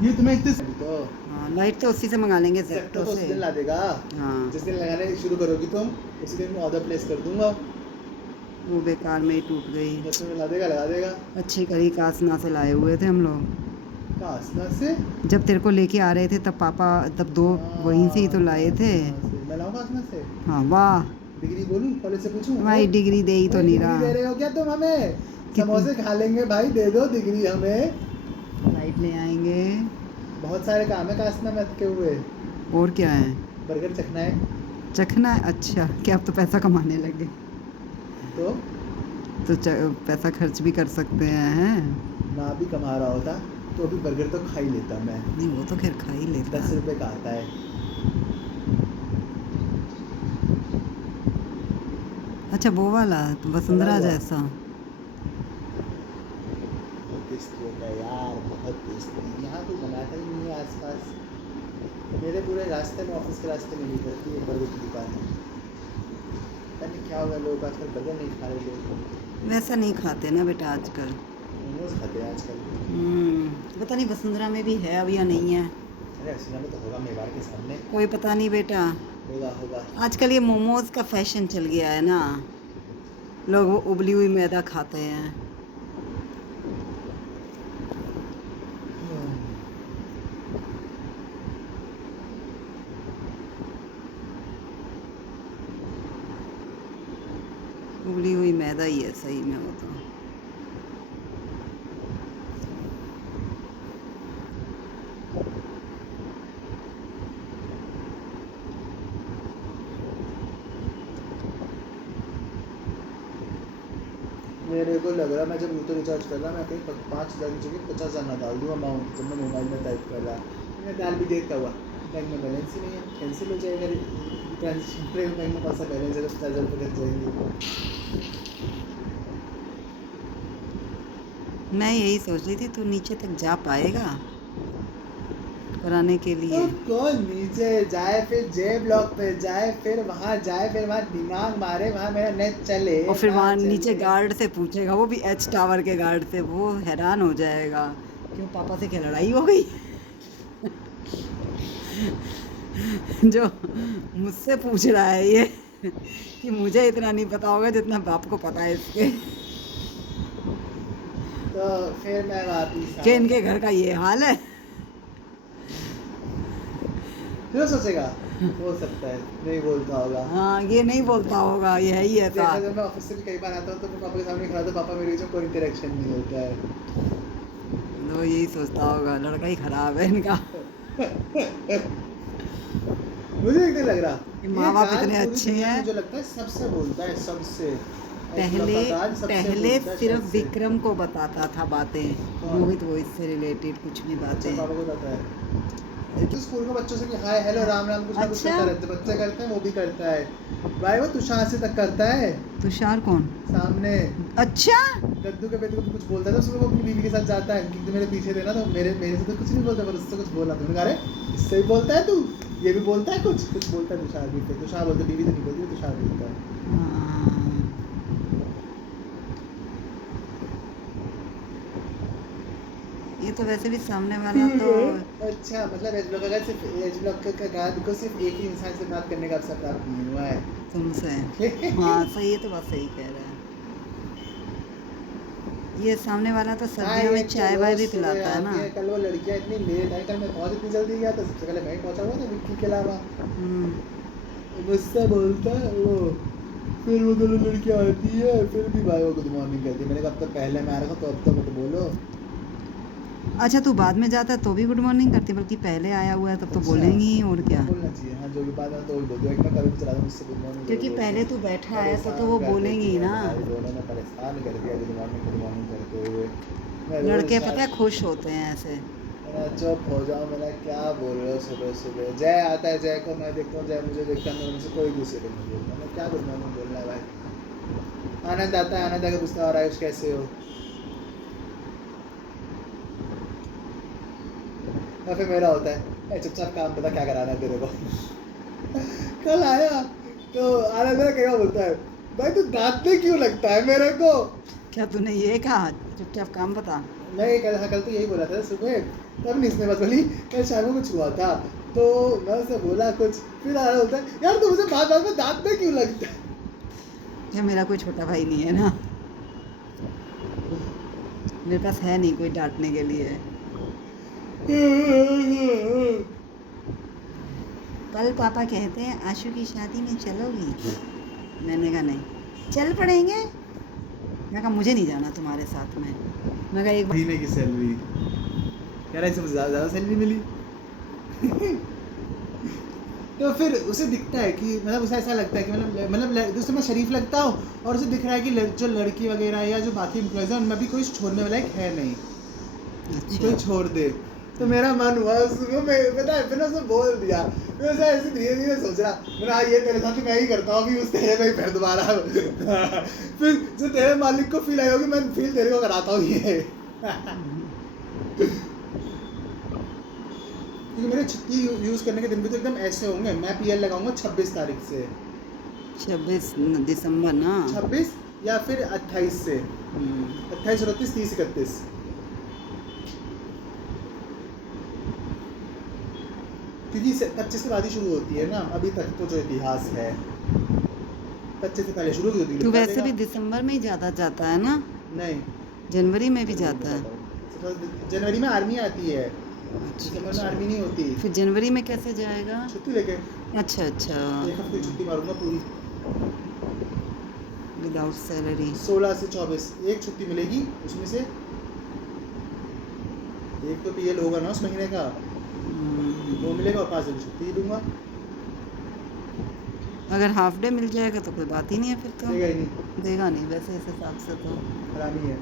ये तुम्हें इतने तो हाँ, लाइट तो उसी से मंगा लेंगे, जेप्टो जेप्टो तो उस से। दिन ला देगा। हाँ, जिस दिन लगाने शुरू करोगी तुम उसी दिन मैं ऑर्डर प्लेस कर दूंगा। वो बेकार में ही टूट गई। जेप्टो में ला देगा, लगा देगा। अच्छी करी, कासना से लाए हुए थे हम लोग। कासना से? जब तेरे को लेके आ रहे थे तब पापा, तब 2 वहीं से ही तो लाए थे। कासना से मैं लाऊं, कासना से। हाँ, वाह। डिग्री बोलूं, कॉलेज से पूछूं? तुम्हारी डिग्री दे ही तो नहीं डिग्री रहा। दे रहे हो क्या तुम हमें? कितनी? समोसे खा लेंगे भाई, दे दो डिग्री हमें। लाइट ले आएंगे। बहुत सारे काम है कासना में अटके हुए। और क्या है? बर्गर चखना है। चखना है? अच्छा, क्या अब तो पैसा कमाने लगे? तो पैसा खर्च भी कर सकते हैं। ना भी कमा रहा होता तो अभी बर्गर तो खा ही लेता मैं। नहीं, वो तो खैर खा ही लेता। 10 रुपए का आता है। अच्छा, वो वाला वसुंधरा जैसा। बहुत टेस्टी होता है यार, बहुत टेस्टी। यहाँ कोई बनाता ही नहीं है आसपास। मेरे पूरे रास्ते में, ऑफिस के रास्ते में नहीं करती है बर्गर की दुकान। पता नहीं क्या होगा, लोग आजकल बर्गर नहीं खा रहे। लोग वैसा नहीं खाते ना बेटा आजकल। मोमोज खाते हैं आजकल। तो पता नहीं वसुंधरा में भी है अब या नहीं है। अरे अर्चना में तो होगा, मेवाड़ के सामने। कोई पता नहीं बेटा। होगा होगा। आजकल ये मोमोज का फैशन चल गया है ना, लोग वो उबली हुई मैदा खाते हैं। उबली हुई मैदा ही है सही में वो तो। मेरे को लग रहा मैं जब रूटर रिचार्ज कर रहा मैं कहीं 5,000 की जगह 50,000 ना डाल दूँ अमाउंट, जब मैं मोबाइल में टाइप कर रहा मैं डाल भी देता हुआ। बैंक में बैलेंस ही नहीं है, कैंसिल हो जाएगा ट्रांजेक्शन। बैंक में कौन सा बैलेंस है, 50,000 रुपये कट जाएंगे। मैं यही सोच रही थी तू नीचे तक जा पाएगा कराने के लिए। अब कौन नीचे जाए, फिर जे ब्लॉक पे जाए, फिर वहाँ जाए, फिर वहाँ दिमाग मारे, वहाँ मेरा नेट चले और फिर ना वहाँ नीचे चले। गार्ड से पूछेगा, वो भी एच टावर के गार्ड से, वो हैरान हो जाएगा क्यों पापा से क्या लड़ाई हो गई। जो मुझसे पूछ रहा है ये कि मुझे इतना नहीं पता होगा जितना बाप को पता है इसके, तो फिर मैं वापिस कि इनके घर का ये हाल है। फिर सोचेगा हो सकता है नहीं बोलता होगा। हाँ, ये नहीं बोलता होगा, ये है ही ऐसा। जैसे जब मैं ऑफिस से भी कई बार आता हूँ तो मैं पापा के सामने खड़ा, तो पापा मेरे बीच में कोई इंटरेक्शन नहीं होता है। तो यही सोचता होगा लड़का ही खराब है इनका। मुझे एक दिन लग रहा ये माँ बाप गाल इतने पूरी अच्छे दुनिया में हैं। मुझे लगता है सबसे बोलता है, सबसे। पहले सबसे पहले बोलता है सिर्फ सबसे। विक्रम को बताता था बातें, कौन? मोहित वो इससे रिलेटेड कुछ भी अच्छा, बातें। पापा को पता है। तो स्कूल में बच्चों से कि हाय हेलो राम राम कुछ ना कुछ अच्छा। करता रहता है, बच्चे करते हैं वो भी करता है भाई। वो तुषार से तक करता है तुषार कौन? सामने। अच्छा, गद्दू के बेटे को भी कुछ बोलता था, उसको वो अपनी बीवी के साथ जाता है क्योंकि मेरे पीछे थे ना, तो मेरे से तो कुछ नहीं बोलता, पर उससे कुछ बोला। तुमने कहा अरे इससे भी बोलता है तू, ये भी बोलता है, कुछ बोलता है तुषार भी। तुषार बोलते, बीवी तो नहीं बोलती, तुषार बोलता है। हाँ, ये तो वैसे भी सामने वाला तो। अच्छा, मतलब एच ब्लॉक का सिर्फ एच ब्लॉक का गार्ड को सिर्फ एक ही इंसान से बात करने का अवसर प्राप्त नहीं हुआ है। तुमसे। हाँ सही है, तो बात सही कह रहा है। ये सामने वाला तो सर्दियों में चाय वाय भी पिलाता है ना। कल वो लड़कियां इतनी लेट आई, कल मैं पहुंच इतनी जल्दी गया था, सबसे पहले मैं ही पहुंचा हुआ था विक्की के अलावा। मुझसे बोलता है वो, फिर वो दोनों लड़कियां आती है, फिर भी भाई वो गुड मॉर्निंग करती है। मैंने कहा अब तो पहले मैं आ रहा था, तो अब तो मत बोलो। अच्छा, तू बाद में जाता है तो भी गुड मॉर्निंग करती है, बल्कि पहले आया हुआ है तब तो बोलेंगी ही, और क्या। बोलना चाहिए हाँ, जो भी बात है तो बोल दो। एक मैं कभी चला रहा हूँ, मुझसे गुड मॉर्निंग क्योंकि पहले तू बैठा है तो वो बोलेंगी ही ना। दोनों ने परेशान कर दिया गुड मॉर्निंग करते हुए। मैं लड़के पता है खुश होते हैं ऐसे। मैं चुप हो जाऊँ, मैंने क्या बोल रहे हो सुबह सुबह। जय आता है, जय को मैं देखता हूँ, जय मुझे देखता है, मुझसे कोई दूसरे को नहीं बोलता। मैं क्या गुड मॉर्निंग बोलना है भाई। आनंद आता है, आनंद आकर पूछता है और आयुष कैसे हो। या फिर मेरा होता है चुपचाप काम पता क्या कराना है तेरे को। कल आया तो आनंद क्या बोलता है, भाई तू दांत में क्यों लगता है मेरे को। क्या तूने ये कहा चुपचाप काम बता। कल तो यही बोला था सुबह, तब नहीं इसने बात बोली, कल शाम को कुछ हुआ था तो मैं उससे बोला कुछ, फिर आ रहा होता है यार तो मुझे बात बात में दांत में क्यों लगता है। ये मेरा कोई छोटा भाई नहीं है ना, मेरे पास है नहीं कोई डांटने के लिए। कल पापा कहते हैं आशु की शादी में चलोगी, मैंने कहा नहीं। चल पड़ेंगे, मैं कहा मुझे नहीं जाना तुम्हारे साथ में। मैं कहा एक महीने की सैलरी यार, इससे ज़्यादा सैलरी मिली। तो फिर उसे दिखता है कि मतलब उसे ऐसा लगता है कि मतलब उससे मैं शरीफ लगता हूँ, और उसे दिख रहा है कि जो लड़की वगैरह या जो बाकी एम्प्लॉयज़ हैं उनमें भी कोई छोड़ने वाला एक है नहीं कि कोई छोड़ दे। तो मेरा मन हुआ उसको, मैं पता है मैंने उसको बोल दिया, मैं उसे ऐसे धीरे धीरे सोच रहा, मैंने हाँ ये तेरे साथ ही मैं ही करता हूँ अभी उस तेरे में ही फिर दोबारा। फिर जो तेरे मालिक को फील आई होगी मैं फील तेरे को कराता हूँ ये। क्योंकि मेरे छुट्टी यूज़ करने के दिन भी तो एकदम ऐसे होंगे। मैं पीएल लगाऊंगा 26 तारीख से, 26 दिसंबर ना, 26 या फिर 28 से, 28, 29, 30, 31। क्योंकि 25 के बाद ही शुरू होती है ना अभी तक तो जो इतिहास है, 25 से पहले शुरू होती है। तो वैसे भी दिसंबर में ही ज़्यादा जाता है ना, नहीं जनवरी में भी जाता है। जनवरी में आर्मी आती है, अच्छा, दिसंबर में आर्मी नहीं होती। फिर जनवरी में कैसे जाएगा? छुट्टी लेके अच्छा अच्छा, एक हफ्ते की छुट्टी मारूंगा पूरी विदाउट सैलरी। 16 से 24 एक छुट्टी मिलेगी, उसमें से एक तो पीएल होगा ना उस महीने का, वो मिलेगा और 5 दिन छुट्टी दूंगा। अगर हाफ डे मिल जाएगा तो कोई बात ही नहीं है, फिर तो देगा ही नहीं, देगा नहीं वैसे इस हिसाब से तो हरामी है।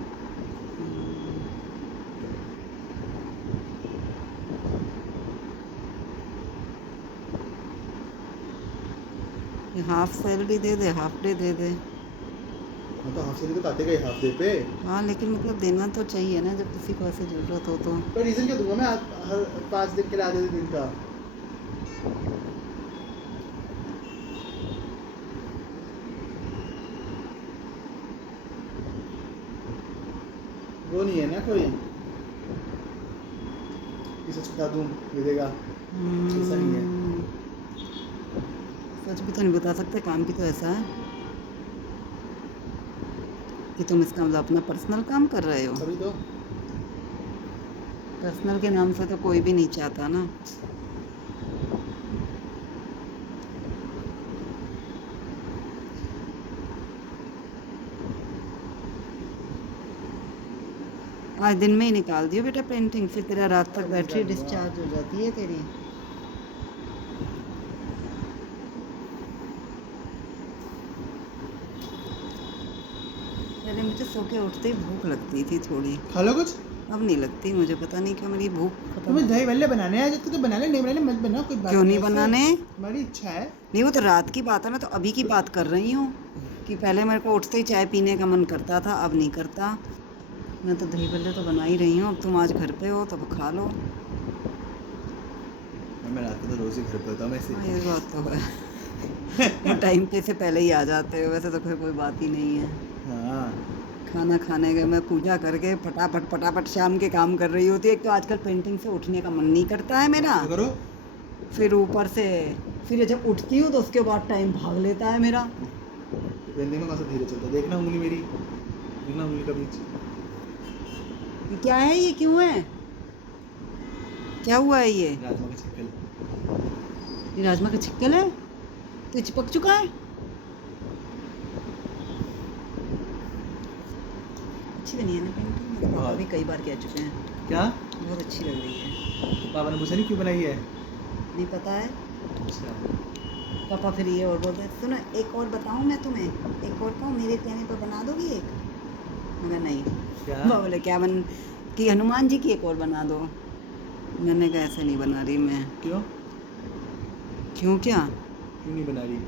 हाफ सैलरी दे दे, हाफ डे दे दे। हाँ तो हाफ सैलरी तो काटेगा ही हाफ डे पे। हाँ लेकिन मतलब देना तो चाहिए ना, जब किसी को ऐसे ज़रूरत हो तो। पर रीज़न क्या दूंगा मैं हर 5 दिन के लिए, आधे दिन का। वो नहीं है ना कोई कि सच बता दूँ दे देगा, ऐसा नहीं है। सच भी तो नहीं बता सकते, काम की तो ऐसा है कि तुम इसका मतलब अपना पर्सनल काम कर रहे हो। तभी तो पर्सनल के नाम से तो कोई भी नहीं चाहता ना। आज दिन में ही निकाल दियो बेटा पेंटिंग, फिर तेरा रात तक बैटरी डिस्चार्ज हो जाती है तेरी। पहले मुझे सो के उठते ही भूख लगती थी थोड़ी, खा लो कुछ। अब नहीं लगती मुझे, पता नहीं क्यों मेरी भूख खत्म। तुम्हें दही भल्ले बनाने हैं तो बनाने, नहीं बनाने मत बनाओ, कोई बात क्यों नहीं ऐसे बनाने? तुम्हारी इच्छा है। नहीं वो तो रात की बात है, मैं तो अभी की बात कर रही हूँ कि पहले मेरे को उठते ही चाय पीने का मन करता था, अब नहीं करता। मैं तो दही भल्ले तो बना ही रही हूँ, अब तुम आज घर पे हो तो खा लो। मैं रात को तो रोज़ ही घर पे होता हूँ वैसे। हाँ ये बात तो है। टाइम पे से पहले ही आ जाते हो, वैसे तो फिर कोई बात ही नहीं है। हाँ खाना खाने के मैं पूजा करके फटाफट शाम के काम कर रही होती है। एक तो आजकल पेंटिंग से उठने का मन नहीं करता है मेरा, तो करो। फिर ऊपर से फिर जब उठती हूँ तो उसके बाद टाइम भाग लेता है मेरा। पेंटिंग में कौन सा धीरे चलता है, देखना उंगली मेरी, देखना उंगली का बीच। ये क्या है, ये क्यों है, क्या हुआ है ये? राजमा का छिक्कल। ये राजमा का छिक्कल है, तो ये चिपक चुका है। अच्छी बनी है ना पेंटिंग, पापा भी कई बार कह चुके हैं क्या बहुत अच्छी लग रही है। पापा ने पूछा नहीं क्यों बनाई है? नहीं पता है अच्छा पापा फिर ये और बोलते हैं, सुनो एक और बताऊँ मैं तुम्हें, एक और कहूँ मेरे कहने पर बना दोगी एक? मगर नहीं, क्या बोले क्या बन कि हनुमान जी की एक और बना दो। मैंने कहा ऐसे नहीं बना रही मैं। क्यों क्यों क्या? क्यों नहीं बना रही?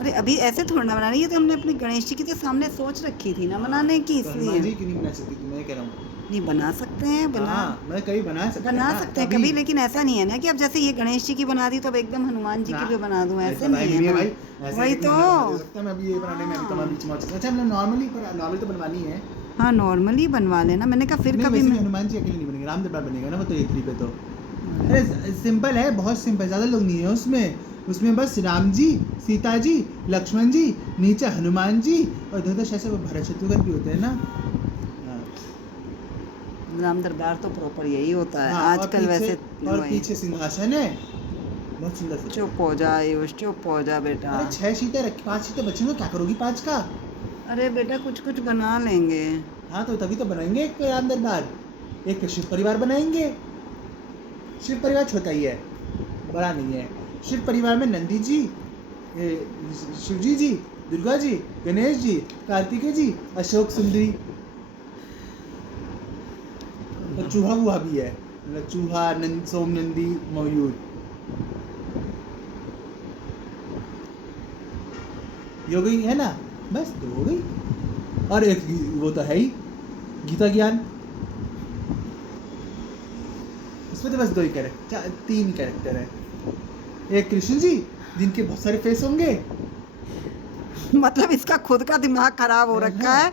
अरे अभी ऐसे थोड़ा ना बना रही है, तो हमने अपने गणेश जी की तो सामने सोच रखी थी ना बनाने की, तो इसलिए। हनुमान जी क्यों नहीं बना सकती थी, मैं कह रहा हूँ। नहीं बना सकते हैं, मैं कभी बना सकते हैं कभी, लेकिन ऐसा नहीं है ना कि अब जैसे ये गणेश जी की बना दी तो अब एकदम हनुमान जी की भी बना दूं, ऐसे नहीं है ना। वही तो मैं अभी ये बनाने में अच्छा मतलब नॉर्मली तो बनवानी है। हाँ नॉर्मली बनवा लेना, मैंने कहा फिर नहीं, कभी वैसे भी मैं हनुमान जी अकेले नहीं बनेंगे, राम दरबार बनेगा ना वो तो A3 पे तो। अरे सिंपल है, बहुत सिंपल, ज़्यादा लोग नहीं है उसमें बस राम जी, सीता जी, लक्ष्मण जी, नीचे हनुमान जी, और इधर शायद से वो भरत शत्रुघ्न भी होते हैं ना। हाँ, राम दरबार तो प्रॉपर यही होता है हाँ, आजकल वैसे। और वही पीछे सिंहासन है, बहुत सुंदर सा। चुप हो जा आयुष, चुप हो जा बेटा। अरे 6 सीटें रखी, 5 सीटें बची हुई, क्या करोगी 5 का? अरे बेटा कुछ कुछ बना लेंगे। हाँ तो तभी तो बनाएंगे एक राम दरबार, एक शिव परिवार बनाएंगे। शिव परिवार छोटा ही है, बड़ा नहीं है। शिव परिवार में नंदी जी, शिवजी जी, दुर्गा जी, गणेश जी, कार्तिकेय जी, अशोक सुंदरी, और चूहा वूहा भी है, मतलब चूहा, सोम नंदी, मयूर। ये हो गई है ना, बस तो हो गई। और एक वो तो है ही गीता ज्ञान, उसमें तो बस 2 ही कैरेक्टर, 3 कैरेक्टर है। एक कृष्ण जी, जिनके बहुत सारे फेस होंगे। मतलब इसका खुद का दिमाग खराब हो रखा है,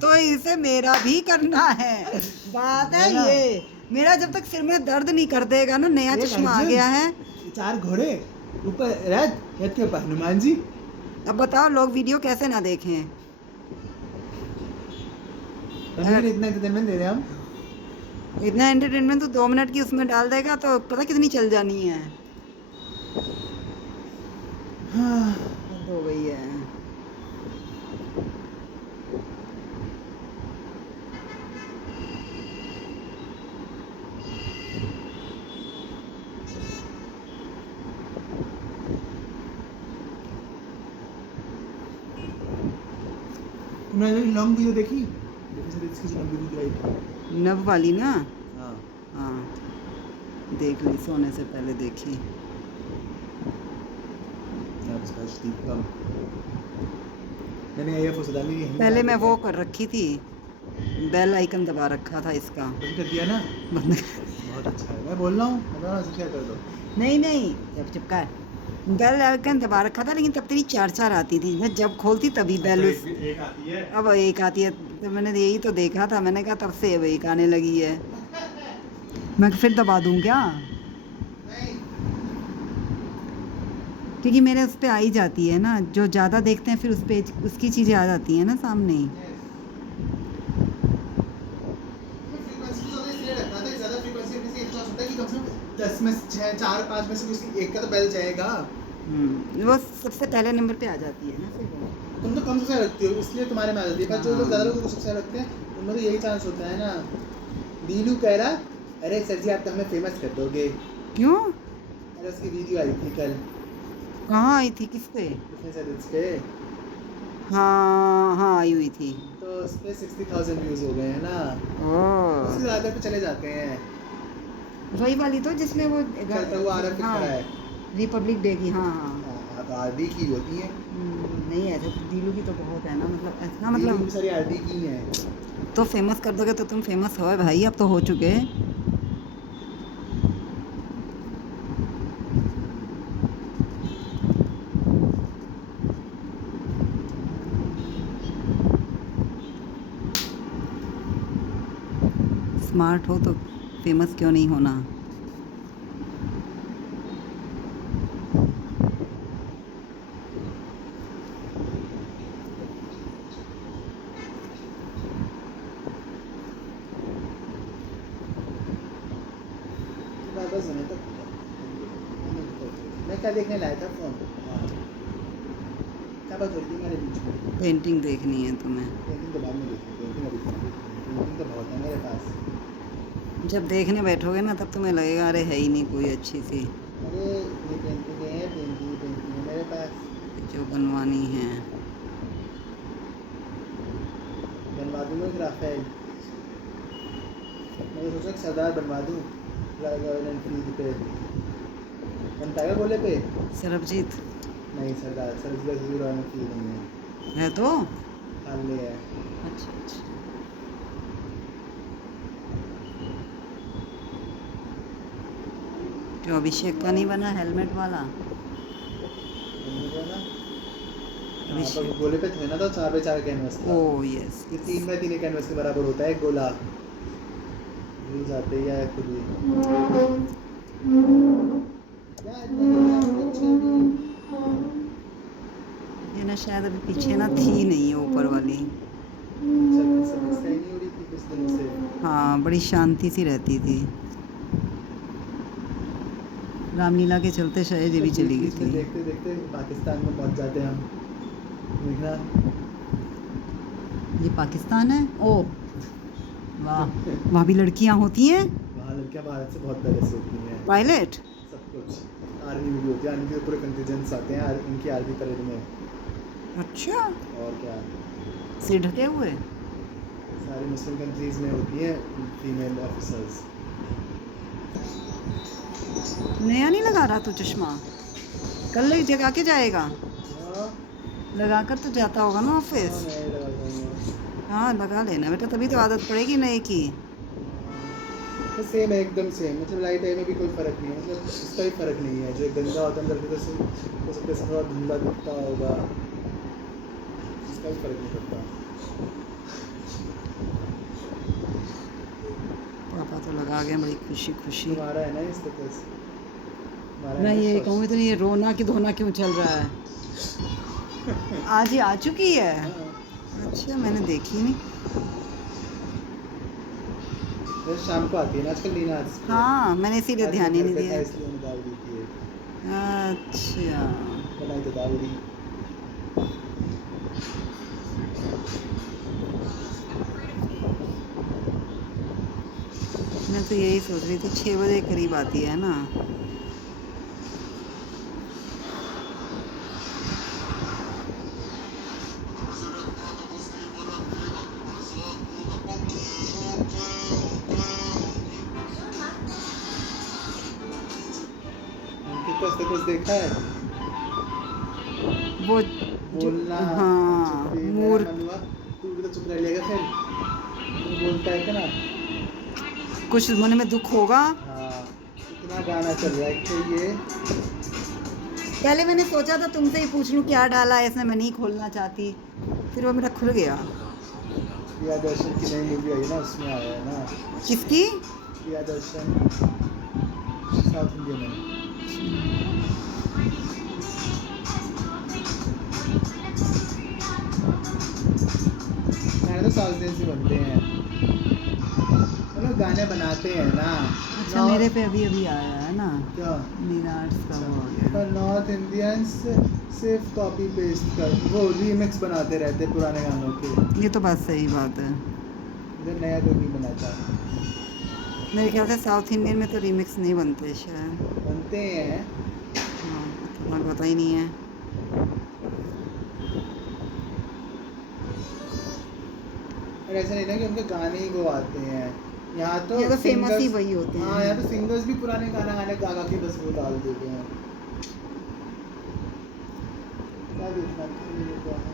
तो इसे मेरा भी करना है। बात है ना? ये, मेरा जब तक सिर में दर्द नहीं कर देगा ना, नया एक चश्मा आ अर्जुन, गया है। 4 घोड़े, ऊपर रथ के ऊपर हनुमान जी। अब बताओ लोग वीडियो कैसे ना देखें। लेकिन इतना एंटरटेनमेंट दे रहे हैं हम। इतना एंटरटेनमेंट तो 2 मिनट की उसमें डाल देगा तो पता कितनी चल जानी है। हाँ, हद हो गई है। तुमने लॉन्ग वीडियो देखी? इसकी जो लंबी वीडियो आई थी। नव वाली ना? हाँ, हाँ देख ली, सोने से पहले देखी। मैंने ये फोटो डाली नहीं है, पहले मैं वो कर रखी थी, बेल आइकन दबा रखा था इसका। बंद कर दिया ना। बंद बहुत अच्छा है, मैं बोल रहा हूँ, मैं बोल शेयर कर दो। नहीं नहीं, जब चिपका बेल आइकन दबा रखा था, लेकिन तब तेरी 4 आती थी, मैं जब खोलती तभी बेल एक आती है। अब एक आती है। तो मैंने यही तो देखा था, मैंने कहा तब से अब एक आने लगी है, मैं फिर दबा दूँ क्या? क्योंकि मेरे उस पर आ ही जाती है ना, जो ज़्यादा देखते हैं फिर उस पर उसकी चीज़ें आ जाती हैं ना सामने ही। दस में 6, 4, 5 में से किसी एक का तो बैल जाएगा। वो सबसे पहले नंबर पे आ जाती है ना फिर वो। तुम तो कम से रखती हो, इसलिए तुम्हारे में आ जाती है, पर जो लोग ज़्यादा लोग सबसे रखते हैं उनमें तो यही चांस होता है ना। दीलू कह रहा, अरे सर जी आप तो हमें फेमस कर दोगे। क्यों? अरे उसकी वीडियो आई थी कल। कहाँ आई थी, किस पे? कितने सर इस पे? हाँ हाँ आई हुई थी। तो उस पे 60,000 व्यूज़ हो गए हैं ना। ओह उससे ज़्यादा पे चले जाते हैं। वही वाली तो जिसमें वो चलता हुआ आ रहा है, हाँ खड़ा है। रिपब्लिक डे की, हाँ हाँ। हाँ, तो आरडी की होती है। नहीं ऐसे तो दीलू की तो बहुत है ना, मतलब ऐसा दीलू मतलब की सारी आरडी की हैं। तो फेमस कर दोगे तो तुम फेमस हो भाई, अब तो हो चुके। स्मार्ट हो तो फेमस क्यों नहीं होना। बस होने तक। मैं क्या देखने लाया था फोन? क्या बात हो रही थी हमारे बीच में? पेंटिंग देखनी है तुम्हें? पेंटिंग तो बाद में देखी, पेंटिंग अभी पेंटिंग तो बहुत है मेरे पास। जब देखने बैठोगे ना तब तुम्हें लगेगा अरे है ही नहीं कोई अच्छी सी अरे ये पेंटिंग है, पेंटिंग है मेरे पास। जो बनवानी है। बनवा दूँगा एक राफेल। मैं तो सोचा कि सरदार बनवा दूँ रॉयल एनफील्ड पे। बन पाएगा बोले पे? सरबजीत नहीं, सरदार रॉयल एनफील्ड नहीं है। है तो हार्ले है। अच्छा अच्छा। जो अभिषेक का नहीं बना हेलमेट वाला? बनने का ना। हाँ, पर वो गोले पे थे ना, तो 4x4 कैनवस था। ओ यस ये 3x3 कैनवस के बराबर होता है एक गोला। भूल जाते ही है खुद ही। यार नहीं, कुछ नहीं। ये ना शायद अभी पीछे ना थी नहीं है ऊपर वाली। अच्छा, कुछ समस्या ही नहीं हो रही थी कुछ दिनों से। हाँ बड़ी शांति सी रहती थी। रामलीला के चलते शायद ये भी चली गई बीच में थी। देखते देखते पाकिस्तान में पहुंच जाते हैं हम। देखना। ये पाकिस्तान है? ओ वाह, वहाँ भी लड़कियाँ होती हैं वहाँ लड़कियाँ भारत से बहुत पहले से होती हैं। पायलट। सब कुछ। आर्मी में भी होती है, आर्मी के पूरे कंटिजेंट्स आते हैं इनकी आर्मी परेड में। अच्छा, और क्या। सिर ढके हुए। सारी मुस्लिम कंट्रीज में होती हैं फीमेल ऑफिसर्स। नया नहीं लगा रहा तू चश्मा? कल ले जगा के जाएगा? हाँ लगा कर तो जाता होगा ना ऑफिस। हाँ, मैं लगा दूँगा। हाँ लगा लेना बेटा, तभी तो आदत पड़ेगी नए की। तो सेम है, एकदम सेम। मतलब लाइट आई में भी कोई फ़र्क नहीं है, मतलब इसका भी फ़र्क नहीं है। जो गंदा होता है अंदर की तरफ से, हो सकता है थोड़ा धुंधला दिखता होगा, इसका भी फ़र्क नहीं पड़ता। पापा तो लगा गए बड़ी खुशी खुशी। तुम्हारा है ना इस स्टेटस? मैं ये कहूँ तो ये रोना कि धोना क्यों चल रहा है? आज ही आ चुकी है? अच्छा मैंने देखी नहीं। शाम को आती है ना आजकल लीना। हाँ मैंने इसीलिए ध्यान ही नहीं दिया। इसलिए मैंने दाल दी थी। अच्छा बनाई तो दाल दी। मैं तो यही सोच रही थी 6 बजे करीब आती है ना। उनके कुछ देखा है वो बोलना। हाँ मूर्ख। तू भी तो चुप रह लेगा फिर। तू बोलता है क्या ना। कुछ मन में दुख होगा। हाँ, इतना गाना चल रहा है कि ये। पहले मैंने सोचा था तुमसे ही पूछ लूँ क्या डाला है इसमें, मैं नहीं खोलना चाहती, फिर वो मेरा खुल गया। प्रिया दर्शन की नई मूवी आई ना, उसमें आया है ना। किसकी? प्रिया दर्शन, साउथ इंडियन है। गाने तो साउथ इंडियन से बनते हैं, मतलब गाने बनाते हैं ना। अच्छा मेरे पे अभी अभी आया है ना। क्या? मीराट्स का वो आ गया। पर नॉर्थ इंडियंस सिर्फ कॉपी पेस्ट कर, वो रीमिक्स बनाते रहते हैं पुराने गानों के। ये तो बात सही बात है। इधर नया कोई नहीं बनाता। मेरे ख्याल से साउथ इंडियन में तो रीमिक्स नहीं बनते शायद। बनते हैं। हाँ तुम्हें पता ही नहीं है। और ऐसा नहीं ना कि उनके गाने ही वो आते हैं। यहाँ तो ये तो फेमस ही singers- वही होते हैं। हाँ, यहाँ तो सिंगर्स भी पुराने गाना गाने गा गा के बस वो डाल देते हैं। क्या देखना था?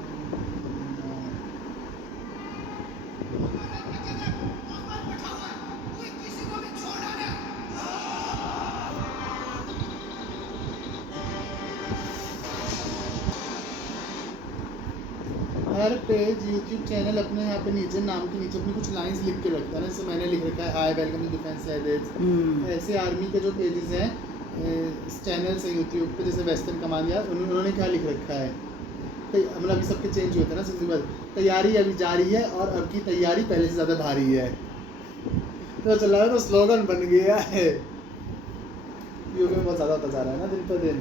हर पेज यूट्यूब चैनल अपने यहाँ पे नीचे नाम के नीचे अपनी कुछ लाइंस लिख के रखता है ना। जैसे मैंने लिख रखा है, hi welcome to defence headed. ऐसे आर्मी के जो पेजेस हैं, चैनल्स हैं यूट्यूब पे, जैसे वेस्टर्न कमांड, या उन्होंने क्या लिख रखा है, मतलब अभी सबके चेंज होते हैं ना। सबसे बाद तैयारी अभी जारी है और अब की तैयारी पहले से ज़्यादा भारी है। तो चल रहा है, तो स्लोगन बन गया है। यूपी में बहुत ज़्यादा होता जा रहा है ना दिन पर दिन।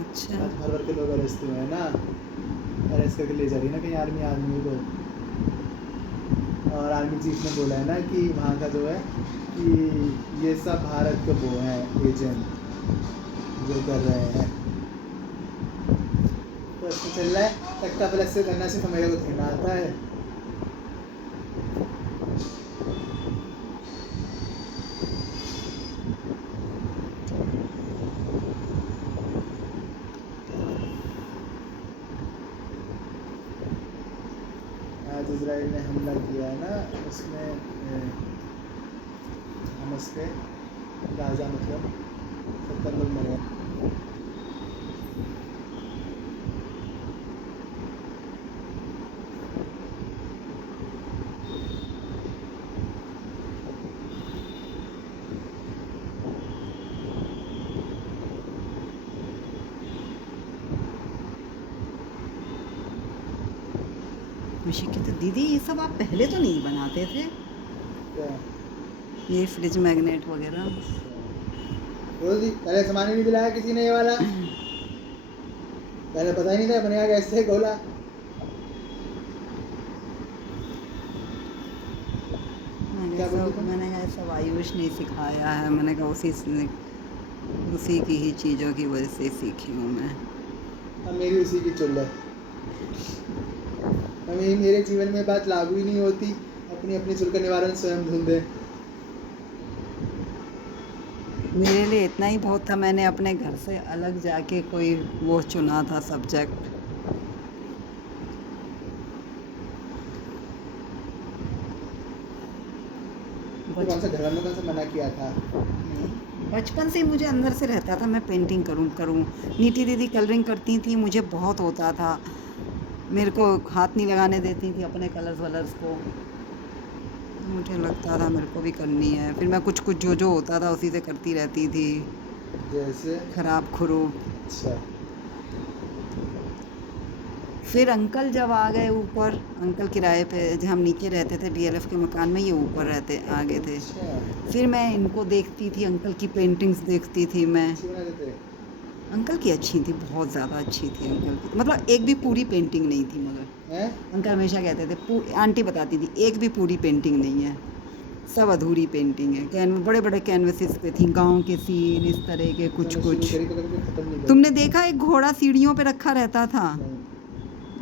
अच्छा आज भर भर के लोग अरेस्ट हुए हैं ना, अरेस्ट करके ले जा रही है ना कहीं आर्मी को। और आर्मी चीफ ने बोला है ना कि वहाँ का जो है कि ये सब भारत के वो हैं एजेंट जो कर रहे हैं। तो इसमें चल रहा है तख्ता प्लस से करना सिर्फ मेरे को कहना आता है। आज इजराइल ने हमला किया है ना, उसमें हमस पे गाजा, मतलब 70 लोग मरे। खुशी कहते दीदी ये सब आप पहले तो नहीं बनाते थे, क्या ये फ्रिज मैग्नेट वगैरह। बोल दी, पहले सामान ही नहीं दिलाया किसी ने ये वाला, पहले पता ही नहीं था बनेगा कैसे खोला। क्या बोली तुम? मैंने कहा सब आयुष ने सिखाया है, मैंने कहा उसी की ही चीज़ों की वजह से सीखी हूँ मैं। अब मेरी उसी की चुल है, हमें मेरे जीवन में बात लागू ही नहीं होती, अपनी अपनी चुल का निवारण स्वयं ढूंढे। मेरे लिए इतना ही बहुत था, मैंने अपने घर से अलग जाके कोई वो चुना था सब्जेक्ट। तो कौन सा घर वालों ने कौन सा मना किया था? बचपन से ही मुझे अंदर से रहता था मैं पेंटिंग करूं। नीति दीदी कलरिंग करती थी, मुझे बहुत होता था, मेरे को हाथ नहीं लगाने देती थी अपने कलर्स वलर्स को, मुझे लगता था मेरे को भी करनी है। फिर मैं कुछ जो होता था उसी से करती रहती थी, जैसे खराब खुरूब। अच्छा, फिर अंकल जब आ गए ऊपर, अंकल किराए पे, जब हम नीचे रहते थे डीएलएफ के मकान में, ये ऊपर रहते आ गए थे। अच्छा फिर मैं इनको देखती थी, अंकल की पेंटिंग्स देखती थी मैं। अच्छी बना देते। अंकल की अच्छी थी, बहुत ज़्यादा अच्छी थी अंकल की, मतलब एक भी पूरी पेंटिंग नहीं थी, मगर हैं? अंकल हमेशा कहते थे, आंटी बताती थी एक भी पूरी पेंटिंग नहीं है, सब अधूरी पेंटिंग है। बड़े बड़े कैनवसेस पे थी, गांव के सीन इस तरह के कुछ मैंने शुरू कुछ। करी तो कभी खत्म नहीं करी। तुमने देखा एक घोड़ा सीढ़ियों पे रखा रहता था नहीं,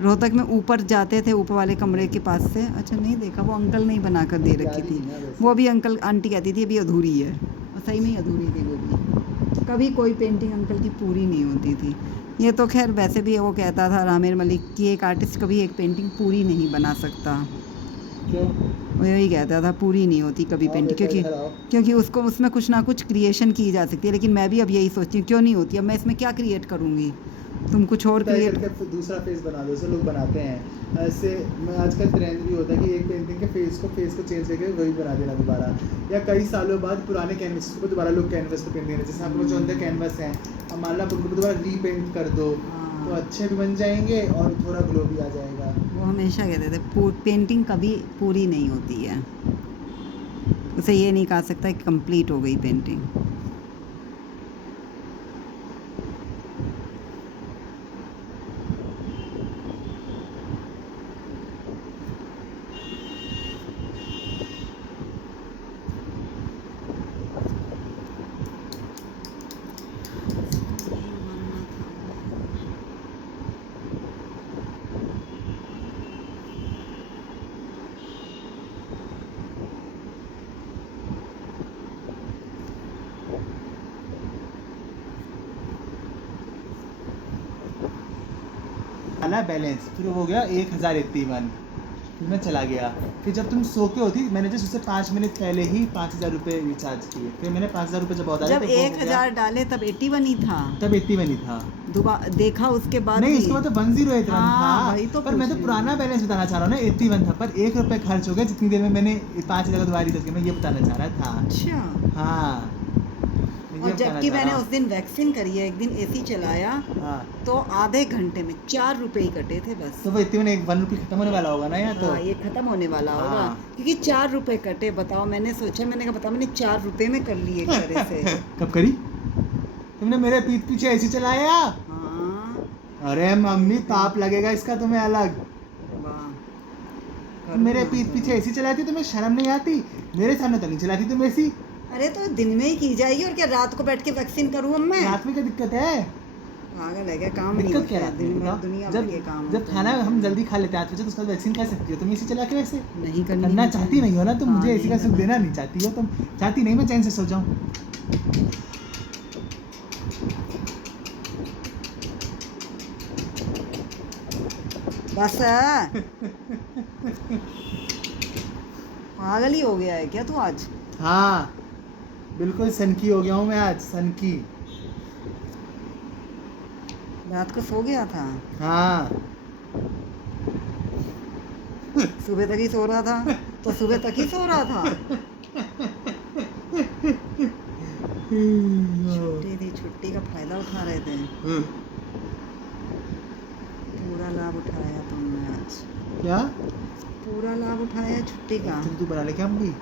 रोहतक में, ऊपर जाते थे ऊपर वाले कमरे के पास से? अच्छा नहीं देखा, वो अंकल ने ही बना कर दे रखी याद ही थी, नहीं ना वैसे। वो भी अंकल आंटी कहती थी अभी अधूरी है, और सही में ही अधूरी थी वो भी, कभी कोई पेंटिंग अंकल की पूरी नहीं होती थी। ये तो खैर वैसे भी वो कहता था रामेर मलिक कि एक आर्टिस्ट कभी एक पेंटिंग पूरी नहीं बना सकता, क्यों? वो यही कहता था पूरी नहीं होती कभी आओ पेंटिंग, बेटा इधर आओ। क्योंकि उसको उसमें कुछ ना कुछ क्रिएशन की जा सकती है, लेकिन मैं भी अब यही सोचती हूँ क्यों नहीं होती, अब मैं इसमें क्या क्रिएट करूँगी, तुम कुछ और तय क्रिएट। करके फिर दूसरा फेस बना दो, ऐसे लोग बनाते हैं। ऐसे मैं आजकल ट्रेंड भी होता है कि एक पेंटिंग के फेस को चेंज करके वही बना देना दोबारा, या कई सालों बाद पुराने कैनवस को दोबारा लोग कैनवस पे पेंटिंग, जैसे आपको जो अंदर कैनवस है, अब मान लो आप उनको दोबारा रीपेंट कर दो तो अच्छे भी बन जाएंगे और थोड़ा ग्लो भी आ जाएगा। वो हमेशा कहते थे पेंटिंग कभी पूरी नहीं होती है, उसे ये नहीं कहा सकता कि कंप्लीट हो गई पेंटिंग। आना बैलेंस, फिर हो गया 1081, फिर मैं चला गया। फिर जब तुम सो के होती, मैंने जस्ट उससे 5 मिनट पहले ही 5000 रुपये रिचार्ज किए, फिर मैंने 5000 रुपये जब बहुत जब 1000 डाले तब 81 ही था, तब 81 ही था। दोबारा देखा उसके बाद नहीं, भी? उसके बाद तो 108 था। हाँ, वही तो पर मैं तो पूछ पुराना रही हूँ। बैलेंस बताना चाह रहा हूँ ना, 81 था, पर 1 रुपये खर्च हो गया जितनी देर में मैंने 5000 का दोबारा रिचार्ज किया, मैं ये बताना चाह रहा था। अच्छा, हाँ, और जबकि मैंने उस दिन वैक्सीन करी है, एक दिन एसी चलाया हाँ, तो आधे घंटे में 4 रुपए ही कटे थे बस। तो वो 81 में 1 रुपये खत्म होने वाला होगा ना, या तो हाँ, ये खत्म होने वाला होगा, हाँ। क्योंकि 4 रुपए कटे। बताओ, मैंने सोचा, मैंने कहा बताओ मैंने 4 रुपए में कर ली एक तरह से। कब करी तुमने? मेरे पीठ पीछे ऐसी चलाया? हाँ, अरे मम्मी, पाप लगेगा इसका तुम्हें अलग। वाह, करो मेरे ना, पीठ करो। पीछे ऐसी चलाती, तुम्हें शर्म नहीं आती? मेरे सामने तो नहीं चलाती तुम ऐसी। अरे तो दिन में ही की जाएगी, और क्या रात को बैठ के वैक्सीन करूँ अब मैं? रात में क्या दिक्कत है? पागल है क्या? काम नहीं दिक्कत क्या होता है, रात दिन में भर बताओ? दुनिया भर जब के काम जब होते खाना हैं। हम जल्दी खा लेते हैं 8 बजे, तो उसके बाद वैक्सीन खा सकती हो तुम इसी चला के? वैसे नहीं करनी करना मुझे। चाहती नहीं हो ना तुम, हाँ, मुझे इसी का नहीं सुख करना। देना नहीं चाहती हो तुम। चाहती नहीं मैं चैन से सो जाऊं। बस पागल ही हो गया है क्या तू आज? हाँ, बिल्कुल सनकी हो गया हूँ मैं आज, सनकी। रात को सो गया था? हाँ, सुबह तक ही सो रहा था? तो सुबह तक ही सो रहा था? छुट्टी थी, छुट्टी का फायदा उठा रहे थे, पूरा लाभ उठाया तुमने आज। क्या पूरा लाभ उठाया है छुट्टी का। तू बना ले क्या हम भी?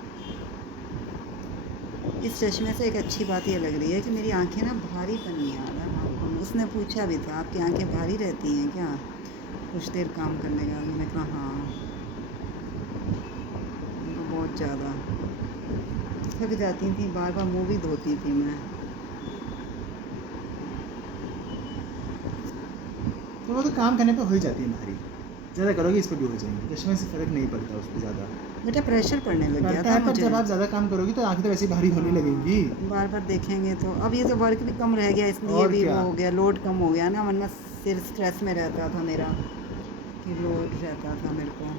इस चश्मे से एक अच्छी बात ये लग रही है कि मेरी आंखें ना भारीपन नहीं आ रहा है आँखों में। उसने पूछा भी था आपकी आंखें भारी रहती हैं क्या कुछ देर काम करने के बाद? मैंने कहा हाँ, तो बहुत ज़्यादा थक जाती थी, बार बार मुँह भी धोती थी मैं। तो वो तो काम करने पे हो ही जाती है भारी, ज़्यादा करोगे इस पर भी हो जाएंगी, चश्मे से फ़र्क नहीं पड़ता उस पर ज़्यादा। बेटा प्रेशर पड़ने लग गया पड़ता था है, पर मुझे। जब आप ज़्यादा काम करोगी तो आंखें तो वैसे भारी होने लगेंगी। बार बार देखेंगे तो अब ये तो वर्क भी कम रह गया इसलिए और भी क्या? वो हो गया, लोड कम हो गया ना, वरना सिर स्ट्रेस में रहता था मेरा कि लोड रहता था मेरे को।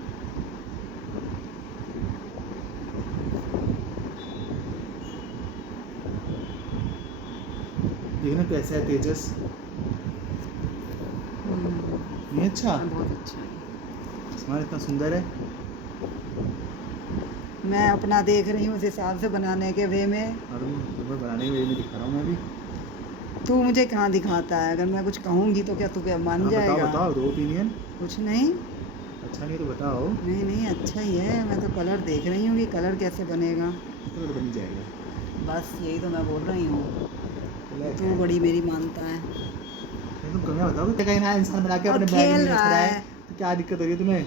देखना कैसा है तेजस, नहीं अच्छा? बहुत अच्छा है। आसमान इतना सुंदर है। मैं अपना देख रही हूँ उस हिसाब से बनाने के वे में। और तुम्हें बनाने के वे में दिखा रहा हूँ मैं भी। तू मुझे कहाँ दिखाता है? अगर मैं कुछ कहूँगी तो क्या तू क्या मान हाँ जाएगा? बताओ बताओ, दो ओपिनियन। कुछ नहीं। अच्छा नहीं तो बताओ। नहीं नहीं अच्छा ही है, मैं तो कलर देख रही हूँ कि कलर कैसे बनेगा। तो बन ही जाएगा। बस यही तो मैं बोल रही हूँ, ब्लैक तू है। बड़ी मेरी मानता है। नहीं तुम कमियाँ बताओ, कहीं ना इंसान बना के और अपने बैग खेल में रख रहा रहा है है। तो क्या दिक्कत हो रही है तुम्हें?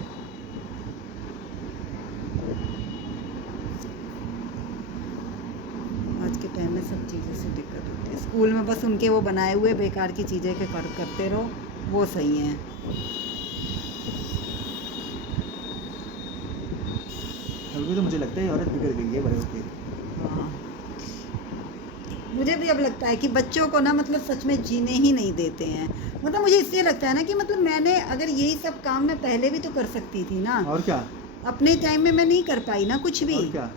आज के टाइम में सब चीज़ों से दिक्कत होती है। स्कूल में बस उनके वो बनाए हुए बेकार की चीज़ें के करते रहो, वो सही हैं। कभी तो मुझे लगता है ये औरत बिगड़ गई है बड़े होके। हाँ, मुझे भी अब लगता है कि बच्चों को ना मतलब सच में जीने ही नहीं देते हैं। मतलब मुझे इसलिए लगता है ना कि मतलब मैंने अगर यही सब काम मैं पहले भी तो कर सकती थी ना। और क्या? अपने टाइम में मैं नहीं कर पाई ना कुछ भी। और क्या?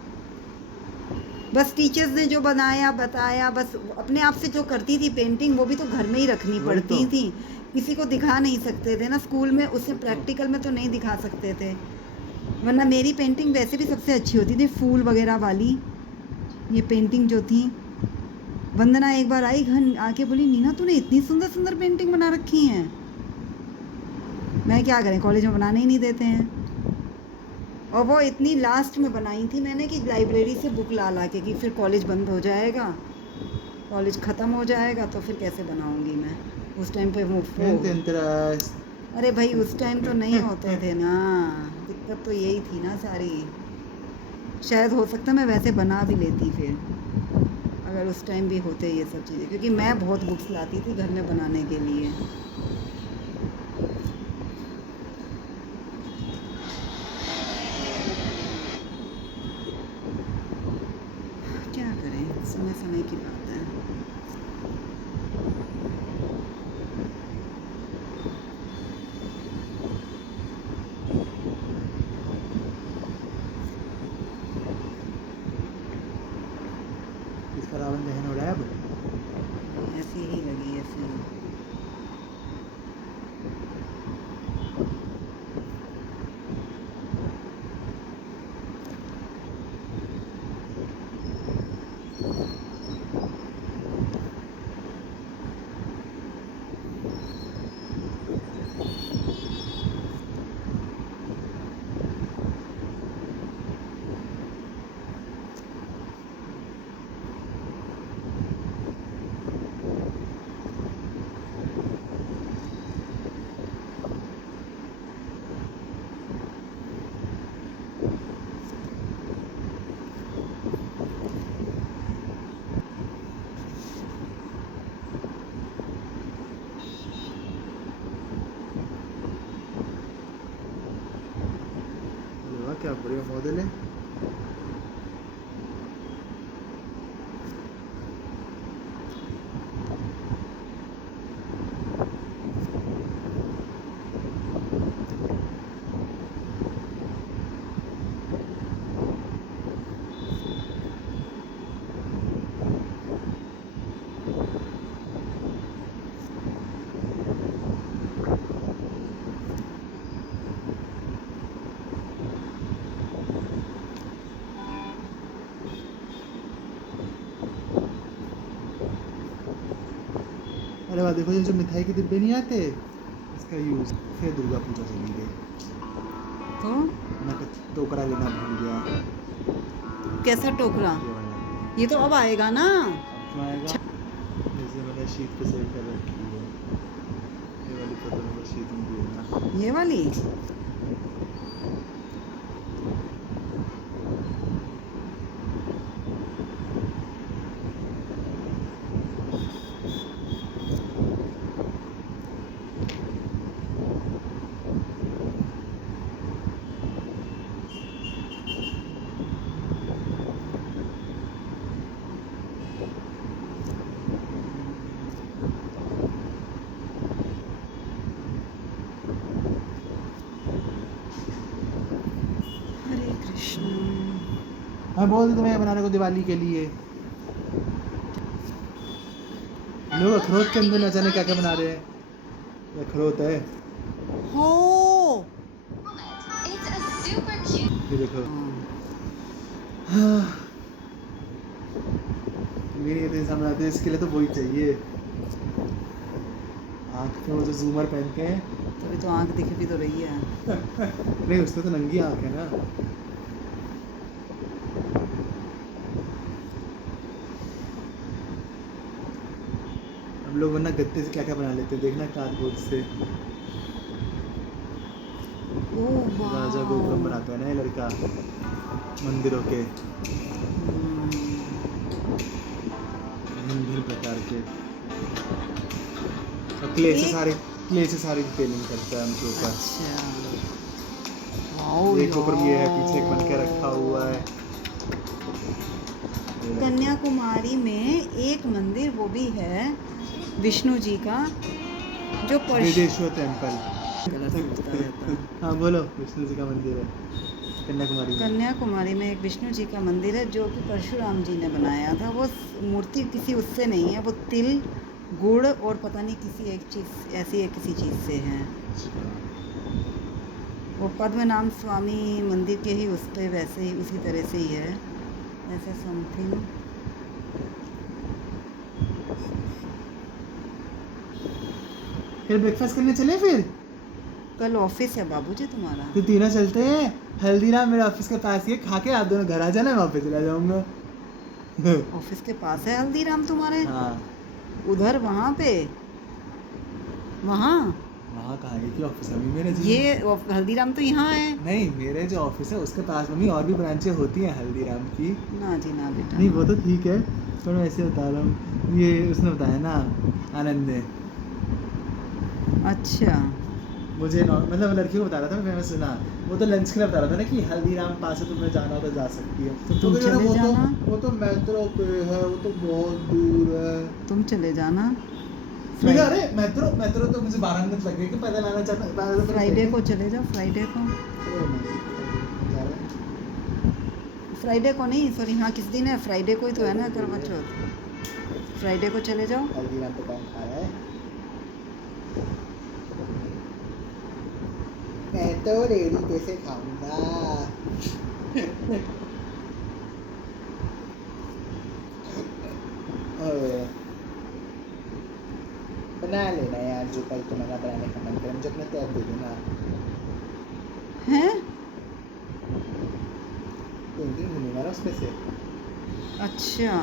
बस टीचर्स ने जो बनाया बताया, बस अपने आप से जो करती थी पेंटिंग, वो भी तो घर में ही रखनी वही पड़ती तो। थी, किसी को दिखा नहीं सकते थे ना स्कूल में, उससे वही तो। प्रैक्टिकल में तो नहीं दिखा सकते थे। वरना मेरी पेंटिंग वैसे भी सबसे अच्छी होती थी, फूल वगैरह वाली ये पेंटिंग जो थी। वंदना एक बार आई घर आके बोली, नीना तूने इतनी सुंदर सुंदर पेंटिंग बना रखी हैं। मैं क्या करें, कॉलेज में बनाने ही नहीं देते हैं। और वो इतनी लास्ट में बनाई थी मैंने कि लाइब्रेरी से बुक ला ला के, कि फिर कॉलेज बंद हो जाएगा, कॉलेज ख़त्म हो जाएगा तो फिर कैसे बनाऊंगी मैं। उस टाइम पे वो अरे भाई उस टाइम तो नहीं होते थे ना, दिक्कत तो यही थी ना सारी। शायद हो सकता मैं वैसे बना भी लेती फिर, अगर उस टाइम भी होते ये सब चीज़ें, क्योंकि मैं बहुत बुक्स लाती थी घर में बनाने के लिए। क्या करें, समय समय की बात है। इसका रावण दहन हो रहा है अब। ऐसी ही लगी ऐसे ही। अरे वाह क्या बढ़िया मॉडल है। अरे वाह देखो, ये जो मिठाई के डिब्बे नहीं आते, इसका यूज़ फिर दुर्गा पूजा चली गई। तो मैं टोकरा लेना भूल गया। कैसा टोकरा? ये वाला ये तो अब आएगा ना। अब क्यों आएगा? जैसे मैंने शीट पे सेव कर रखी है, ये वाली फोटो में बस शीट में भी है ना। ये वाली हरे कृष्ण। मैं बोल दूँ तुम्हें बनाने को दिवाली के लिए। लोग अखरोट के अंदर न जाने क्या क्या बना रहे हैं। ये अखरोट है, हो ये देखो। हाँ, मेरी ये तो इंसान बनाते हैं, इसके लिए तो वही चाहिए। आँख पे वो जो जूमर पहनते हैं। तभी तो आंख दिख भी तो रही है। नहीं, उसमें तो नंगी आँख है ना। हम लोग वरना गत्ते से क्या क्या बना लेते हैं, देखना कार्डबोर्ड से। ओह राजा वाह। गोपुरम बनाता है ना ये लड़का, मंदिरों के भिन्न भिन्न प्रकार के। और क्ले से सारी डिटेलिंग करता है उनके ऊपर। अच्छा वाओ एक ऊपर भी है, यार। पीछे एक बन के रखा हुआ है। कन्याकुमारी में एक मंदिर वो भी है विष्णु जी का, जो वेदेश्वर टेम्पल। गलत सोचता रहता है। हाँ बोलो, विष्णु जी का मंदिर है कन्याकुमारी में। कन्याकुमारी में एक विष्णु जी का मंदिर है जो कि परशुराम जी ने बनाया था। वो मूर्ति किसी उससे नहीं है, वो तिल गुड़ और पता नहीं किसी एक चीज़ ऐसी है, किसी चीज़ से है। वो पद्मनाभ स्वामी मंदिर के ही उस पे वैसे ही उसी तरह से ही है, ऐसा समथिंग। फिर ब्रेकफास्ट करने चले फिर? कल ऑफिस है बाबूजी तुम्हारा। तो तीनों चलते हैं। हल्दीराम मेरे ऑफिस के पास ही है, खा के आप दोनों घर आ जाना, मैं वहाँ पे चला जाऊँगा। ऑफिस के पास है हल्दीराम तुम्हारे? हाँ। उधर वहाँ पे? वहाँ वहाँ कहाँ है कि ऑफिस अभी मेरे जी? ये हल्दीराम तो यहाँ है। नहीं, मेरे जो ऑफिस है उसके पास मम्मी और भी ब्रांचें होती हैं हल्दीराम की। ना जी ना बेटा। नहीं वो तो ठीक है, पर मैं ऐसे बता रहा हूँ, ये उसने बताया ना, आनंद ने। अच्छा मुझे मतलब लड़की को बता रहा था, मैंने सुना। वो तो लंच के लिए बता रहा था ना कि हल्दीराम पास है, तुम्हें जाना हो तो जा सकती है। तो तुम कह रहा, चले जाना। वो तो मेट्रो पे है, वो तो बहुत दूर है। तुम चले जाना। मैंने अरे मेट्रो तो मुझे 12 मिनट लग गए कि पैदल आना चाहता। फ्राइडे को चले जाओ, फ्राइडे को। फ्राइडे को नहीं, सॉरी, हाँ किस दिन है? फ्राइडे को ही तो है ना करवा चौथ। फ्राइडे को चले जाओ। हल्दीराम पे कौन खा रहा है? मैं तो रेडी पे से खाऊंगा। बना लेना यार, जो कल तुम्हारा बनाने का मन करे, मुझे अपना तैयार दे देना। हैं? पेंटिंग घूमेगा ना उसमें से। अच्छा,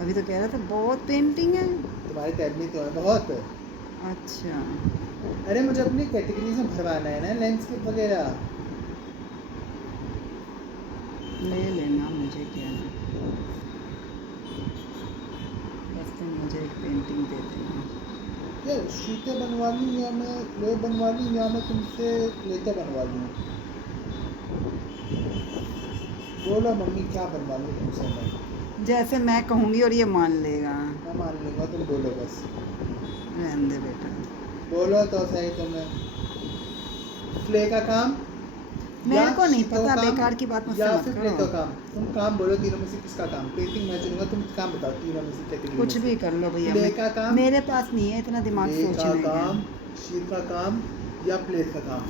अभी तो कह रहा था बहुत पेंटिंग है। तुम्हारी टैब में तो है बहुत। अच्छा अरे मुझे अपनी कैटेगरीज में भरवाना है ना, लैंडस्केप वगैरह। ले लेना, मुझे क्या है, बस तुम मुझे एक पेंटिंग दे देना। यार शीटें बनवा लूँ या मैं क्ले बनवा लूँ, या मैं तुमसे लेटर बनवा लूँ? बोलो मम्मी, क्या बनवा लूँ तुमसे मैं? जैसे मैं कहूँगी और ये मान लेगा। मैं मान लूँगा, तुम बोलो बस। रहने दे बेटा। बोलो तो सही तुम्हें। क्ले का काम मेरे को नहीं शीटों पता, काम, बेकार की बात मुझसे या मत फिर करो। क्ले का काम। तुम काम बोलो, तीनों में से किसका काम? पेंटिंग मैं चुनूंगा, तुम काम बताओ तीनों में से कैटेगरी। कुछ भी कर लो भैया, क्ले का काम, मेरे पास नहीं है इतना दिमाग क्ले का सोचने काम, का। शीट का काम या प्लेट का काम?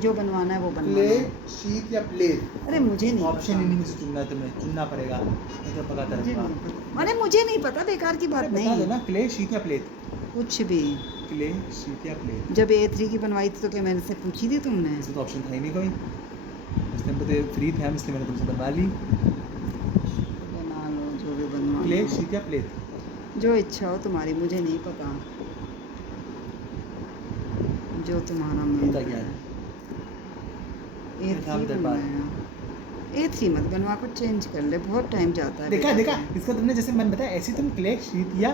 जो बनवाना है वो बनवाना क्ले, है। शीट या प्लेट? अरे मुझे नहीं ऑप्शन पता। इन्हीं में से चुनना है, तुम्हें चुनना पड़ेगा, नहीं तो पता मुझे करूंगा। नहीं पता। अरे मुझे नहीं पता, बेकार की बात बता दो नहीं। ना, क्ले, शीट या प्लेट? कुछ भी। क्ले शीट या प्लेट? जब A3 की बनवाई थी तो क्या मेरे से पूछी थी तुमने? ऐसे तो ऑप्शन था ही नहीं कोई, उस टाइम पे तो फ्री था, इसलिए मैंने तुमसे बनवा ली। बना लो जो भी बनवा क्ले लो। शीट या प्लेट? जो इच्छा हो तुम्हारी, मुझे नहीं पता, जो तुम्हारा मन गीता करे। ज्ञान। A3 थाम दरबार। बनवाया। A3 मत बनवा, कुछ चेंज कर ले, बहुत टाइम जाता है देखा बेटा देखा, इसका तुमने जैसे मन बताया ऐसे तुम क्ले शीट या,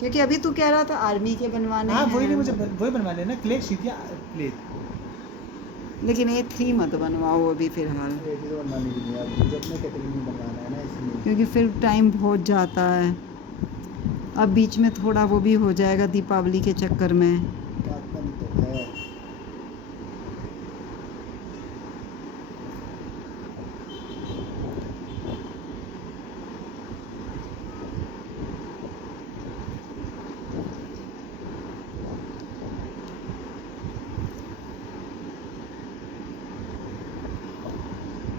क्योंकि अभी तू कह रहा था आर्मी के बनवाने हाँ वही हैं। नहीं, मुझे वही बनवाने हैं ना, क्ले शीट या प्लेट। लेकिन A3 मत बनवाओ अभी फ़िलहाल, ये चीज़ बनवानी भी नहीं है, अब मुझे अपने कैटेगरी में बनवाना है ना, इसलिए। क्योंकि फिर टाइम बहुत जाता है। अब बीच में थोड़ा वो भी हो जाएगा दीपावली के चक्कर में। काटना भी तो है।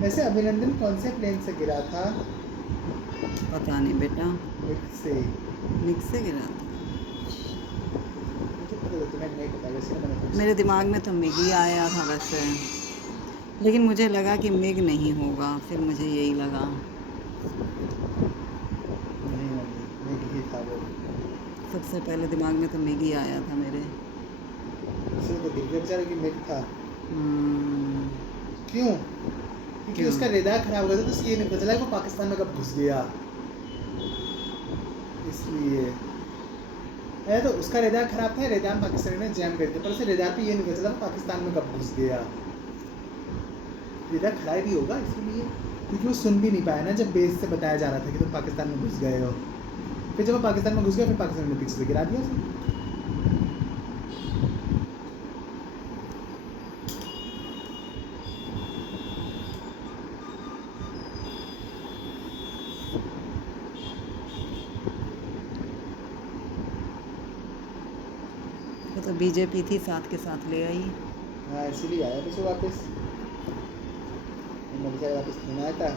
वैसे अभिनंदन कौन से प्लेन से गिरा था? पता नहीं बेटा, मिक्स से। मिक्स से गिरा था। मुझे पता था, तुम्हें नहीं पता, वैसे मैंने पूछा। मेरे दिमाग में तो मिग आया था वैसे, लेकिन मुझे लगा कि मिग नहीं होगा, फिर मुझे यही लगा। नहीं मम्मी, मिग ही था वो। सबसे पहले दिमाग में तो मिग ही आया था मेरे। इसलिए तो गिर गया बेचारा कि मिग था। हम्म, क्यों? क्योंकि क्यों? उसका रेडार खराब हो गया था, तो इसलिए नहीं पता चला कि वो पाकिस्तान में कब घुस गया, इसलिए। है तो उसका रेडार खराब था, रेडार पाकिस्तान में जैम कर दिया, पर उसे रेडार पे ये नहीं पता चला वो पाकिस्तान में कब घुस गया। रेडार खराब ही होगा इसीलिए, क्योंकि वो सुन भी नहीं पाया ना जब बेस से बताया जा रहा था कि तुम पाकिस्तान में घुस गए हो। फिर जब वो पाकिस्तान में घुस गया, फिर पाकिस्तान ने पीछे से गिरा दिया उसे। वो तो बीजेपी थी, साथ के साथ ले आई। हाँ इसीलिए आया फिर से वापस, बेचारा वापस नहीं आया था।